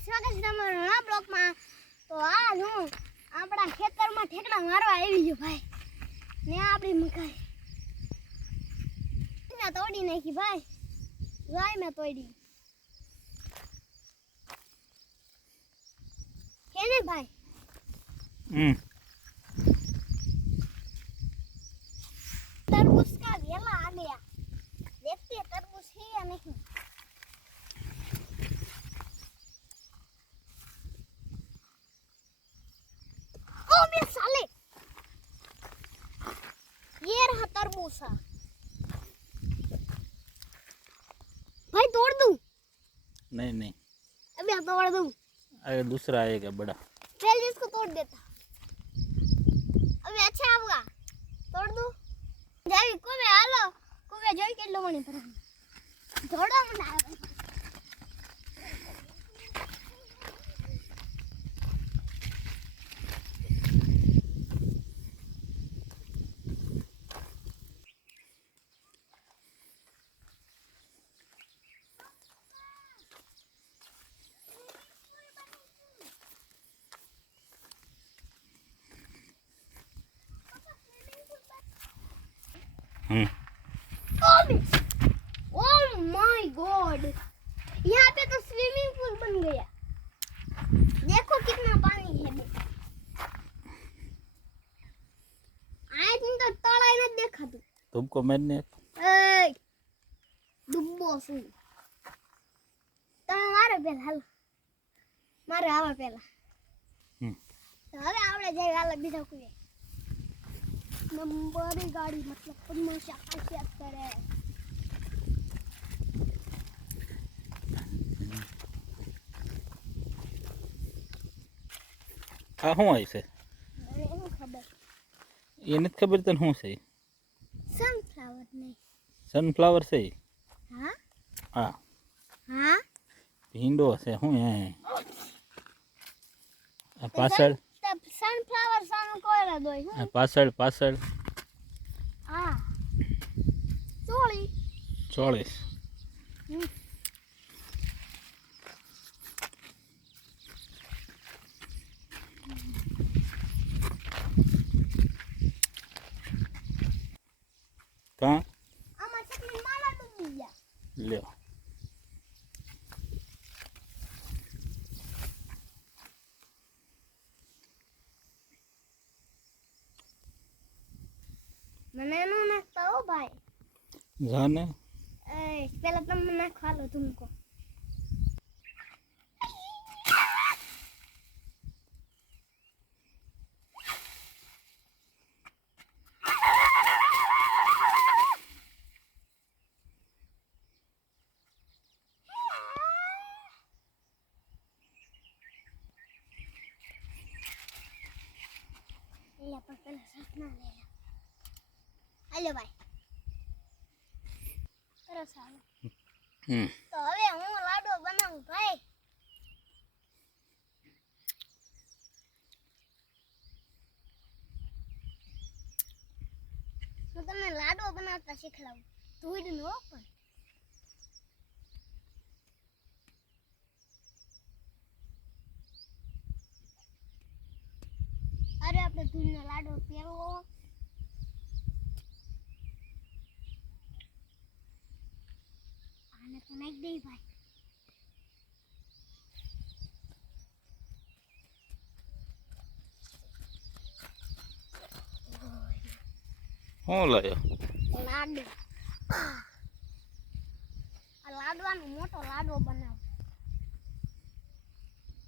સ્વાગત છે તમારું નવા બ્લોગમાં। તો આ હું આપણા ખેતરમાં ઠેકડા મારવા આવી ગયો ભાઈ ને આપણી મકાઈ ના તોડી નાખી ભાઈ વાય મેં તોડી કેને ભાઈ तरबूज का वेला आ गया देखते हैं तरबूज है या नहीं। ओ मेरे साले ये रहा तरबूज भाई तोड़ दूं? नहीं नहीं अभी तोड़ दूं? अरे दूसरा आएगा बड़ा पहले इसको तोड़ देता अभी अच्छा होगा तोड़ दूं जावी कोवे हालो कोवे જોઈ કેટલો મણી પર થોડો મંડા ओह माय गॉड यहाँ पे तो स्विमिंग पूल बन गया देखो कितना पानी है आज तो तड़ा ही नहीं देखा तू तुमको मैंने डुब्बो सु તમે મારે પેલા હાલ મારે આવા પેલા હવે આપણે જઈ હાલ બીજા કોઈ नंबर गाड़ी मतलब तमाशा खासियत करे आ हूँ आई से नहीं खबर ये नहीं खबर तन हूँ से सनफ्लावर नहीं सनफ्लावर से हाँ हाँ हाँ भिंडो से हूँ है पासड़ तब सनफ्लावर सन कोयला दोई हूँ पासड़ पासड़ हाँ चोली 40 कहाँ आमा चकली माला डूबी गया ले मैंने नो नाखता हो भाई जाने पहले तुम नाखवा लो तुमको ये पर पहले सपना ले हेलो भाई तरस आलो तो હવે હું લાડો બનાવું ભાઈ હું તમને લાડો બનાવતા શીખડાવું ધૂળ નો પણ અરે આપણે ધૂળનો લાડો પહેરવો आने तो नहीं दे भाई हूँ लायो लाडू लाडवा नो मोटो लाडो बनाव